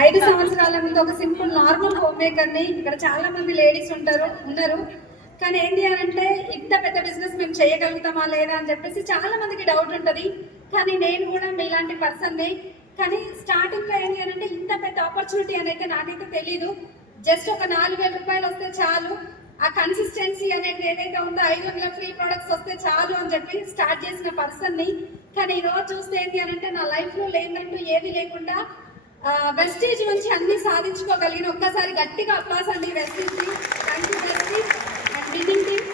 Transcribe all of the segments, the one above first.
5 సంవత్సరాల ముందు ఒక సింపుల్ నార్మల్ హోమ్ మేకర్ని. ఇక్కడ చాలా మంది లేడీస్ ఉన్నారు, కానీ ఏంటి అని అంటే ఇంత పెద్ద బిజినెస్ మేము చేయగలుగుతామా లేదా అని చెప్పేసి చాలా మందికి డౌట్ ఉంటుంది. కానీ నేను కూడా మీలాంటి పర్సన్ని. కానీ స్టార్టింగ్లో ఏంటి అని అంటే ఇంత పెద్ద ఆపర్చునిటీ అని అయితే నాకైతే తెలీదు. జస్ట్ ఒక 4,000 రూపాయలు వస్తే చాలు, ఆ కన్సిస్టెన్సీ అనేది ఏదైతే ఉందో 500 ఫ్రీ ప్రొడక్ట్స్ వస్తే చాలు అని చెప్పి స్టార్ట్ చేసిన పర్సన్ని. కానీ ఈరోజు చూస్తే ఏంటి అని అంటే నా లైఫ్లో లేదంటూ ఏది లేకుండా వెస్టీజ్ నుంచి అన్ని సాధించుకోగలిగిన ఒక్కసారి గట్టిగా అప్లాస్ అండి వెస్టీజ్కి. Thank you Vestige and building team.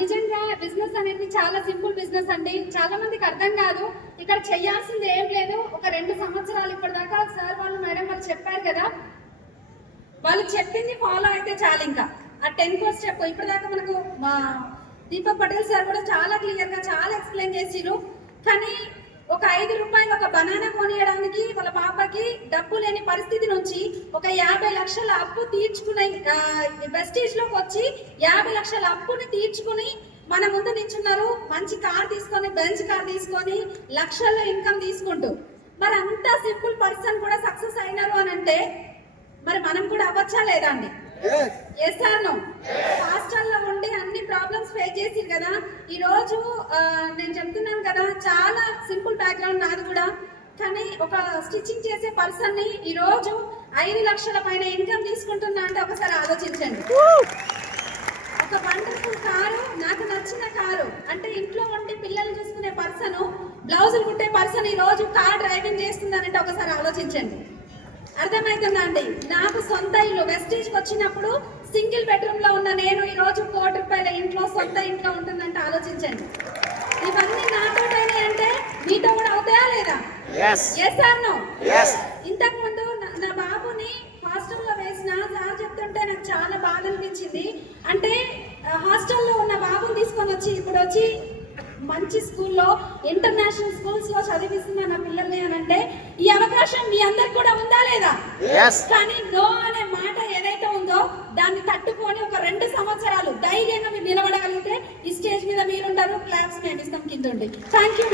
నిజంగా బిజినెస్ అనేది చాలా సింపుల్ బిజినెస్ అండి. చాలా మందికి అర్థం కాదు. ఇక్కడ చేయాల్సింది ఏం లేదు. ఒక 2 సంవత్సరాలు ఇప్పటిదాకా సార్ వాళ్ళు మేడం వాళ్ళు చెప్పారు కదా, వాళ్ళు చెప్పింది ఫాలో అయితే చాలు. ఇంకా ఆ 10 కోర్స్ చెప్పు ఇప్పటిదాకా మనకు మా దీపక్ పటేల్ సార్ కూడా చాలా క్లియర్గా చాలా ఎక్స్ప్లెయిన్ చేసిరు. కానీ ఒక 5 రూపాయలు ఒక బనానా కొనియడానికి వాళ్ళ పాపకి డబ్బు లేని పరిస్థితి నుంచి ఒక 50 లక్షల అప్పు తీర్చుకునే వెస్టీజ్లోకి వచ్చి 50 లక్షల అప్పుని తీర్చుకుని మన ముందు నిల్చున్నారు. మంచి కార్ తీసుకొని, బెంచ్ కార్ తీసుకొని లక్షల్లో ఇన్కమ్ తీసుకుంటూ. మరి అంత సింపుల్ పర్సన్ కూడా సక్సెస్ అయినారు అని అంటే మరి మనం కూడా అవ్వచ్చా లేదా అండి? Yes or no? హాస్టల్లో ఉండి అన్ని ప్రాబ్లమ్స్ ఫేస్ చేసిరు కదా. ఈరోజు నేను చెప్తున్నాను కదా, చాలా సింపుల్ బ్యాక్గ్రౌండ్ నాది కూడా. కానీ ఒక స్టిచ్చింగ్ చేసే పర్సన్ని ఈరోజు 5 లక్షల పైన ఇన్కమ్ తీసుకుంటున్నా అంటే ఒకసారి ఆలోచించండి. ఒక వండర్ఫుల్ కారు, నాకు నచ్చిన కారు అంటే ఇంట్లో ఉండి పిల్లలు చూసుకునే పర్సన్, బ్లౌజులు కుట్టే పర్సన్ ఈరోజు కార్ డ్రైవింగ్ చేస్తుందనంటే ఒకసారి ఆలోచించండి. అర్థమవుతుందా అండి? నాకు సొంత ఇల్లు వెస్టీజ్కి వచ్చినప్పుడు సింగిల్ బెడ్రూమ్ లో ఉన్న నేను ఈరోజు 1 కోటి రూపాయల ఇంట్లో సొంత ఇంట్లో ఉంటుందంటే ఆలోచించండి. ఇవన్నీ నాతోటైనా అంటే మీతో కూడా అవుతాయా లేదా? Yes or no? ఇంతకు ముందు నా బాబుని హాస్టల్లో వేసిన సార్ చెప్తుంటే నాకు చాలా బాధ అనిపించింది. అంటే హాస్టల్లో ఉన్న బాబుని తీసుకొని వచ్చి ఇప్పుడు వచ్చి మంచి స్కూల్లో, ఇంటర్నేషనల్ స్కూల్స్ లో చదివిస్తున్నా నా పిల్లల్ని అని అంటే ఈ అవకాశం మీ అందరికి కూడా ఉందా లేదా? కానీ నో అనే మాట ఏదైతే ఉందో దాన్ని తట్టుకొని ఒక 2 సంవత్సరాలు ధైర్యంగా మీరు నిలబడగలిగితే ఈ స్టేజ్ మీద మీరుంటారు, క్లాప్స్ మేము ఇస్తాం కింద ఉండి. Thank you.